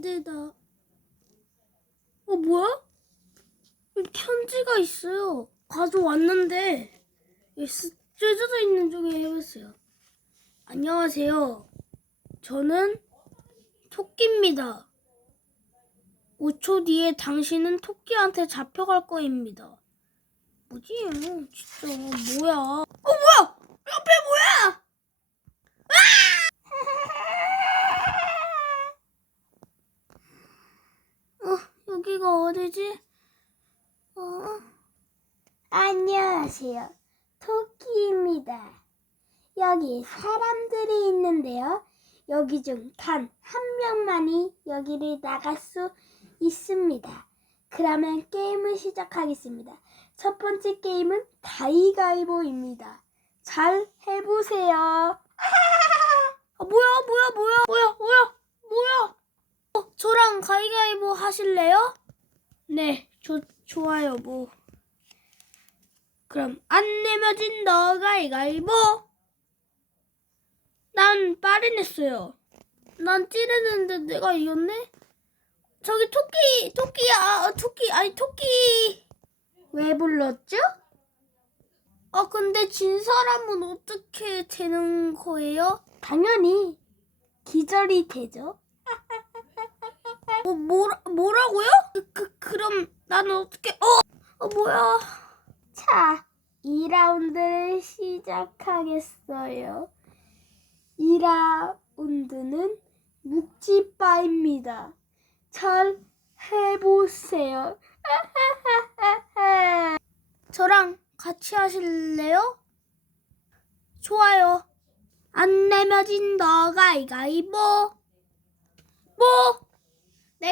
힘들다. 어, 뭐야? 편지가 있어요. 가져왔는데, 여기 쓰- 찢어져 있는 쪽에 해봤어요. 안녕하세요. 저는 토끼입니다. 5초 뒤에 당신은 토끼한테 잡혀갈 거입니다. 뭐지? 어, 진짜 뭐야? 어 뭐야? 옆에 뭐야? 아! 어 어디지? 어 안녕하세요. 토끼입니다. 여기 사람들이 있는데요. 여기 중 단 한 명만이 여기를 나갈 수 있습니다. 그러면 게임을 시작하겠습니다. 첫 번째 게임은 가위가위보입니다. 잘 해보세요. 아, 뭐야, 뭐야, 뭐야, 뭐야, 뭐야, 뭐야? 어, 저랑 가위가위보 하실래요? 네, 저, 좋아요, 뭐. 그럼 안 내면 진다 가위가위보. 난 빠르냈어요. 난 찌르는데 내가 이겼네? 저기 토끼, 토끼야, 어, 토끼, 아니 토끼. 왜 불렀죠? 아 근데 진 사람은 어떻게 되는 거예요? 당연히 기절이 되죠. 뭐 뭐라 뭐라고요? 그, 그 그럼 나는 어떻게? 어, 어 뭐야? 자, 2라운드를 시작하겠어요. 2라운드는 묵지빠입니다. 잘 해보세요. 저랑 같이 하실래요? 좋아요. 안 내면 진다 가위가위보.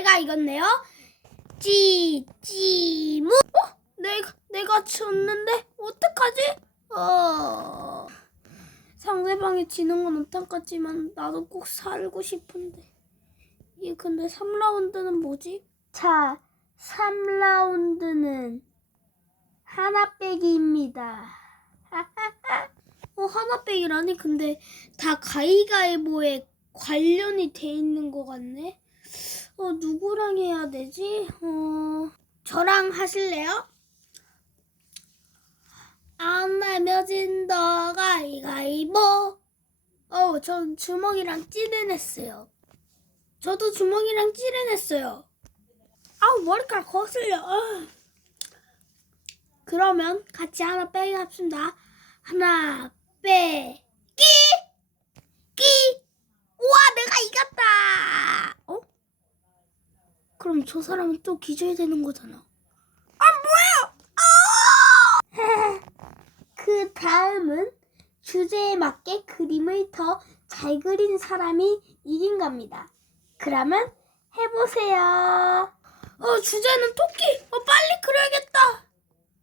뭐? 내가 이겼네요. 찌 찌무. 어? 내가 내가 졌는데 어떡하지? 어. 상대방이 지는 건 안타깝지만 나도 꼭 살고 싶은데. 이 근데 3라운드는 뭐지? 자, 3라운드는 하나 빼기입니다. 어, 하나 빼기라니? 근데 다 가위가위보에 관련이 돼 있는 것 같네? 어, 누구랑 해야 되지? 어, 저랑 하실래요? 안 내면 진다 가위가위보. 어, 전 주먹이랑 찌르냈어요. 저도 주먹이랑 찌르냈어요. 아우 머리카락 거슬려. 아. 그러면 같이 하나 빼기 합시다. 하나 빼기 끼. 우와 내가 이겼다. 어? 그럼 저 사람은 또 기절되는 거잖아. 아 뭐야? 그 다음은 주제에 맞게 그림을 더 잘 그린 사람이 이긴 겁니다. 그러면 해보세요. 어, 주제는 토끼. 어, 빨리 그려야겠다.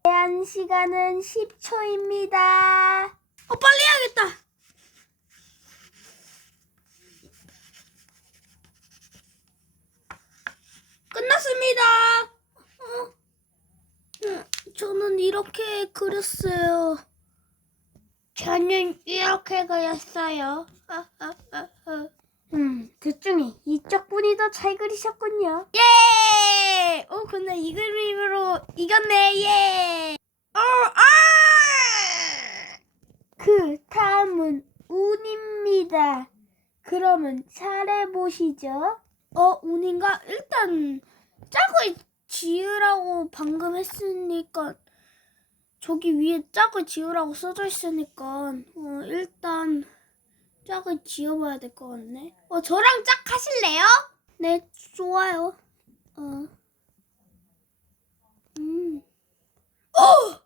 제한 시간은 10초입니다. 어, 빨리 해야겠다. 끝났습니다. 어, 음, 저는 이렇게 그렸어요. 저는 이렇게 그렸어요. 음, 둘 중에 이쪽 분이 더 잘 그리셨군요. 예! 어, 근데 이 그림으로 이겼네, 예! 어, 아! 그 다음은 운입니다. 그러면 잘해보시죠. 어, 운인가? 일단 짝을 지으라고 방금 했으니까 저기 위에 짝을 지으라고 써져 있으니까 어, 일단 짝을 지어봐야 될 것 같네. 어, 저랑 짝 하실래요? 네, 좋아요. 어. 음. 어!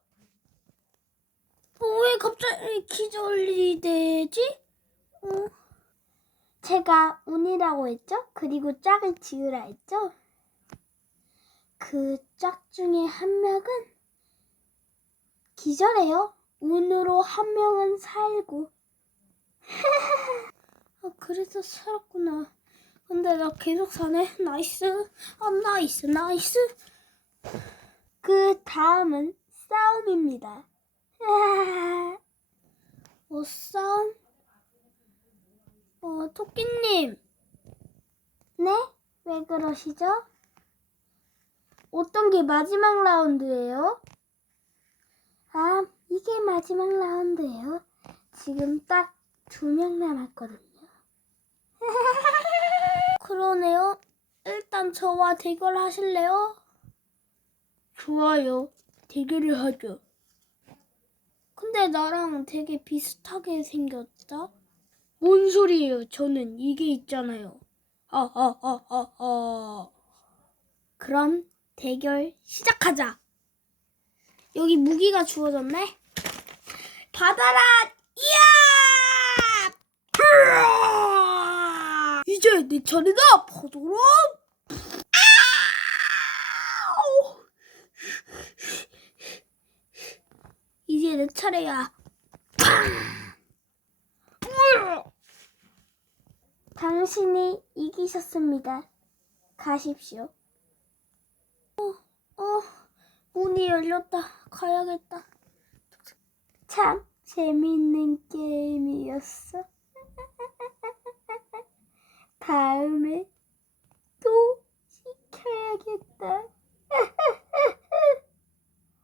어, 왜 갑자기 기절이 되지? 어. 제가 운이라고 했죠? 그리고 짝을 지으라 했죠? 그 짝 중에 한 명은 기절해요. 운으로 한 명은 살고. 아, 그래서 살았구나. 근데 나 계속 사네. 나이스. 아, 나이스, 나이스. 그 다음은 싸움입니다. 어, 싸움? 어, 토끼님. 네? 왜왜 그러시죠? 어떤 게 마지막 라운드예요? 아, 이게 마지막 라운드예요. 지금 딱 두 명 남았거든요. 그러네요. 일단 저와 대결 하실래요? 좋아요. 대결을 하죠. 근데 나랑 되게 비슷하게 생겼다? 뭔 소리예요? 저는 이게 있잖아요. 아, 아, 아, 아, 아. 그럼 대결 시작하자. 여기 무기가 주어졌네. 받아라! 이야! 이제 내 차례다! 아우! 이제 내 차례야. 당신이 이기셨습니다. 가십시오. 어, 어, 문이 열렸다. 가야겠다. 참 재밌는 게임이었어. 다음에 또 시켜야겠다.